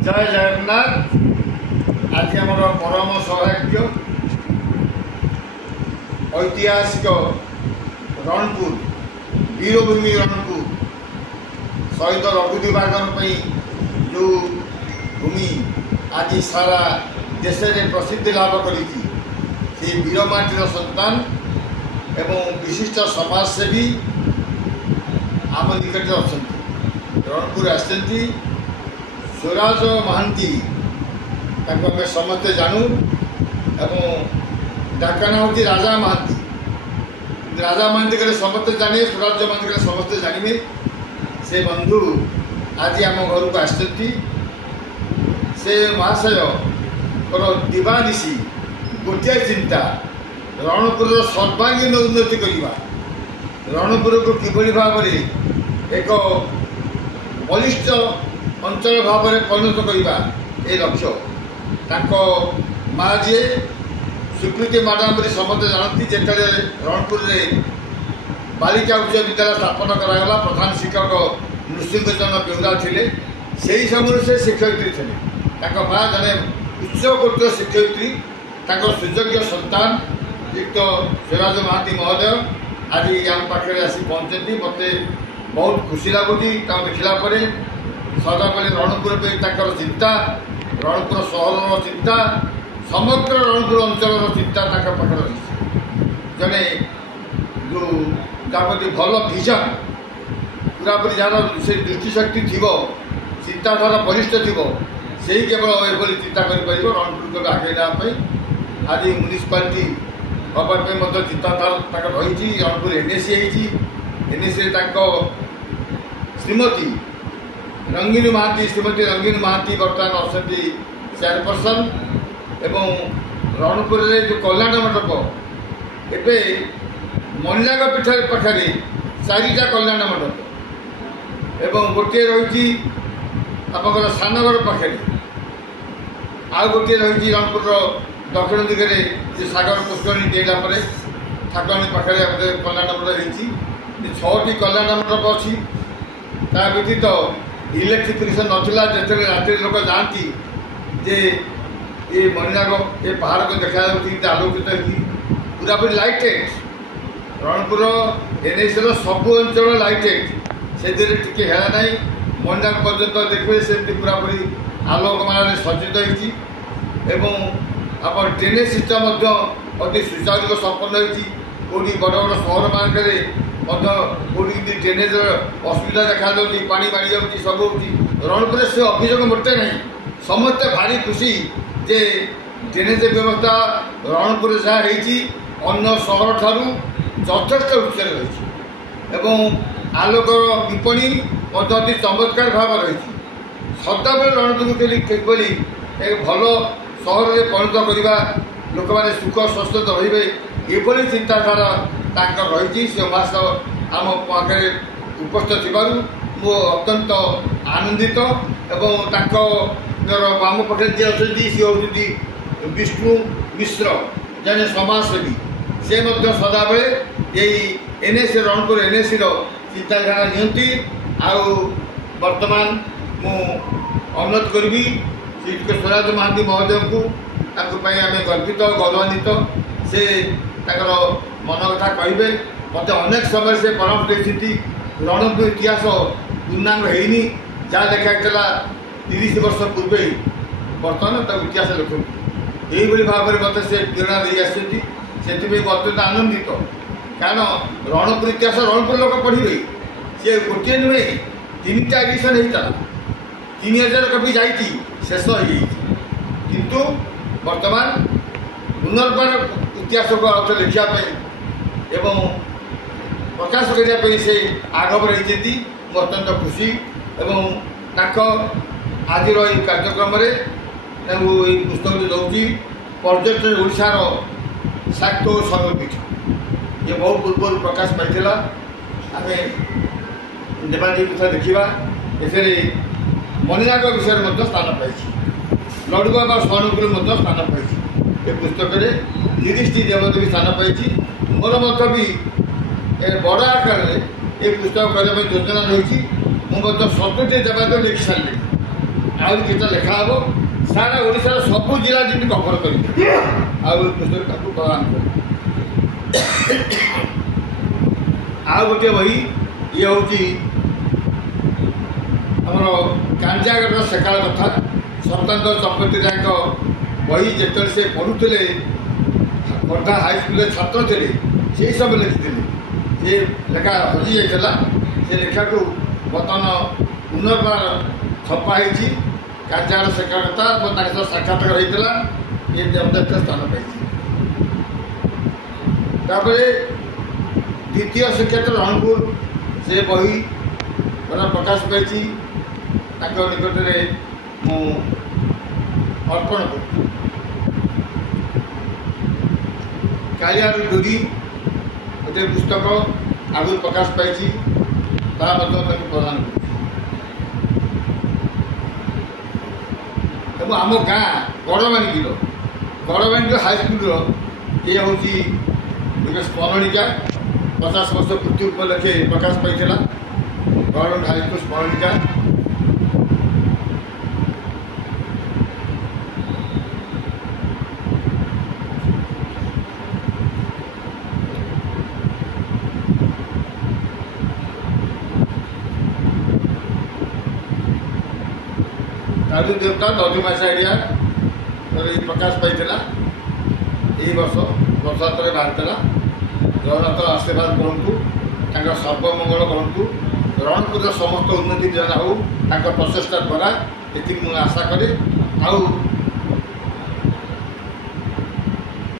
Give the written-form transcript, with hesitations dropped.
जय जगन्नाथ। आज आम परम सौभाग्य ऐतिहासिक रणपुर वीरभूमि रणपुर शहीद रघुदी बागर जो भूमि आज सारा देश में प्रसिद्धि लाभ करी वीरमाटीर संतान एवं विशिष्ट समाजसेवी आम निकट अच्छा रणपुर आसती स्वराज महांती आम समस्ते जानू एवं डाका ना हूँ राजा महांती। राजा महांती कले समस्ते जाने, स्वराज महांती कले समस्ते जानवे। से बंधु आज आम घर को आसती से महाशय दिवानिशी गोटे चिंता रणपुर सर्वांगीन उन्नति करवा, रणपुर को किभली भाव में एक बलिष्ठ अंचल भाव में परिणत करवा ये लक्ष्य। माँ जी स्वीकृति मैडम बोली समस्त जानती जेते रणपुर में बालिका उच्च विद्यालय स्थापन करागला। प्रधान शिक्षक नृसिंहचंद्र बेउरा थे, से ही समय से शिक्षयित्री थे। माँ जड़े उच्च कोटीर शिक्षयित्री, सुयोग्य संतान युक्त स्वराज महांती महोदय आज आम पाखे आसी पहुँचती। मत बहुत खुशी लगुच देखला सदाबले रणपुर पर चिंता, रणपुर सहर चिंता, समग्र रणपुर अंचल चिंता पाखे रही। जड़े जो प्रति भल विजन पूरापूरी जार से दृष्टिशक्ति थी, चिंताधारा बलिष्ठ थी, से ही केवल ये चिंता कर रणपुर को आगे नापी आज म्यूनिसिपालिटी हवाई चिंताधारा रही। रणपुर एनएसी एनएसी श्रीमती रंगिनी महांती बर्तमान अच्छा चेयरपर्सन एवं रणपुर में जो कल्याण मंडप एवं मणिनाग पीठ पाखे चारिटा कल्याण मंडप एवं गोटे रही आपर सानगढ़ पाखे, आउ गोटे रही रणपुर दक्षिण दिगरे सागर पुष्करणी डेला ठाकुराणी पाखे गोटे कल्याण मंडप होती। 6टी कल्याण मंडप अच्छी। ता व्यतीत इलेक्ट्रिफिकेशन नाला जो राति लोक जाती जे ये मणिनाग ये पहाड़ को देखा आलोकित पूरापूरी लाइटेड रणपुर एनएसी सबू अंचल लाइटेड से टे है ना। मणिनाग पर्यंत देखिए से पूरापूरी आलोकमाल सज्जित हो आप ड्रेनेज सिस्टम अति सुचारू संपन्न होती। बड़ बड़ सहर मानक कौटी ड्रेनेज असुविधा देखा पा मारी जाऊँगी सब होती। रणपुर से अभियोग मोटे ना, समस्ते भारी खुशी जे ड्रेनेज व्यवस्था रणपुर जहाँ अन्य सहर ठारू यथेष्ट उच्च रही आलोकर विपणी अति चमत्कार भाव रही। सदाबले रणपुर किभली एक भल सहर में परिणत करवा, लोक मैंने सुख स्वस्थ रे ये चिंताधारा रही। से महाशय आम पाखे उपस्थित थी मु अत्यंत आनंदित एवं वाम पटे जी अच्छा सी होती विष्णु मिश्र जने समाजसेवी, से सदाबले यही एनएसी रणपुर एनएसी चिंताधारा नियंती। आउ वर्तमान मु अनुरोध करी श्री स्वराज महांती महोदय को आम गर्वित गौरवान्वित से मन कथा कहे। मत अनेक समय से परामर्श देती रणपुर इतिहास पूर्णांग होनी जहाँ देखा 30 वर्ष पूर्व बर्तमान तक इतिहास लिखुँ यही भाव में मत से प्रेरणा दे आसती। से अत्यंत आनंदित कारण रणपुर इतिहास रणपुर लोक पढ़े सी गोटे नुहे 3टा एडिशन होता 3000 कपि जा शेष हो किंतु वर्तमान पुनर्बार इतिहास को आउ लिखापी एवं प्रकाश करने से आगम रही। अत्यंत खुशी एवं आज कार्यक्रम पुस्तक दूसरी पर्यटन ओडार साहित्य और सर्वपीठ ये बहुत पूर्व प्रकाश पाई आम देवानी कथा देखा एसे मणिनाग विषय में स्थान पाई, लड़ुबाबा स्वर्णपुर स्थान पाई। ये पुस्तक 30टी देवदेवी स्थान पाई। मोर मत भी बड़ आकार ये पुस्तक करने योजना रही। मुझे 70टी देवदेवी लिखि सारे ଆହୁରି କେତେ ଲେଖା ହେବ ସାରା ଓଡ଼ିଶାର ସବୁ ଜିଲ୍ଲା ଯେମିତି କଭର କରିବେ ଆଉ ପୁସ୍ତକ ତାକୁ ପ୍ରଦାନ କରିବେ। ଆଉ ଗୋଟିଏ ବହି ଇଏ ହେଉଛି ଆମର କାଞ୍ଜାଗଡ଼ର ସେକାଳ କଥା ସ୍ୱତନ୍ତ୍ର ଚକ୍ରବର୍ତ୍ତୀ ରାୟଙ୍କ ବହି। ଯେତେବେଳେ ସେ ପଢ଼ୁଥିଲେ ଖୋର୍ଦ୍ଧା ହାଇସ୍କୁଲରେ ଛାତ୍ର ଥିଲେ ସେହି ସବୁ ଲେଖିଥିଲେ। ସେ ଲେଖା ହଜିଯାଇଥିଲା, ସେ ଲେଖାକୁ ବର୍ତ୍ତମାନ ପୁନର୍ବାର ଛପା ହେଇଛି। କାଞ୍ଜାଗଡ଼ ସେକାଳ କଥା ଏବଂ ତାଙ୍କ ସହ ସାକ୍ଷାତକାର ହେଇଥିଲା, ଏ ଯଥେଷ୍ଟ ସ୍ଥାନ ପାଇଛି। ତାପରେ ଦ୍ୱିତୀୟ ଶ୍ରୀକ୍ଷେତ୍ର ରଣପୁର ସେ ବହି ପ୍ରକାଶ ପାଇଛି, ତାଙ୍କ ନିକଟରେ ମୁଁ ଅର୍ପଣ କରୁଛି। କାଳିଆର ଡୋରି ଗୋଟିଏ ପୁସ୍ତକ ଆଗରୁ ପ୍ରକାଶ ପାଇଛି, ତାହା ମଧ୍ୟ ତାଙ୍କୁ ପ୍ରଦାନ କରୁଛି। ଏବଂ ଆମ ଗାଁ ଗଡ଼ବାଣୀର ହାଇସ୍କୁଲର ଇଏ ହେଉଛି ଗୋଟେ ସ୍ମରଣିକା 50 ବର୍ଷ ପୂର୍ତ୍ତି ଉପଲକ୍ଷେ ପ୍ରକାଶ ପାଇଥିଲା। ଗଡ଼ବାଣୀ ହାଇସ୍କୁଲ ସ୍ମରଣିକା ରାଜୁ ଦେବତା ଦଧିମାସା ଏରିଆ ପ୍ରକାଶ ପାଇଥିଲା। ଏହି ବର୍ଷ ରଥଯାତ୍ରାରେ ବାହାରିଥିଲା। ଜଗନ୍ନାଥ ଆଶୀର୍ବାଦ କରନ୍ତୁ, ତାଙ୍କ ସର୍ବମଙ୍ଗଳ କରନ୍ତୁ, ରଣପୁରର ସମସ୍ତ ଉନ୍ନତି ଜଣା ହେଉ ତାଙ୍କ ପ୍ରଚେଷ୍ଟା ଦ୍ୱାରା, ଏତିକି ମୁଁ ଆଶା କରେ। ଆଉ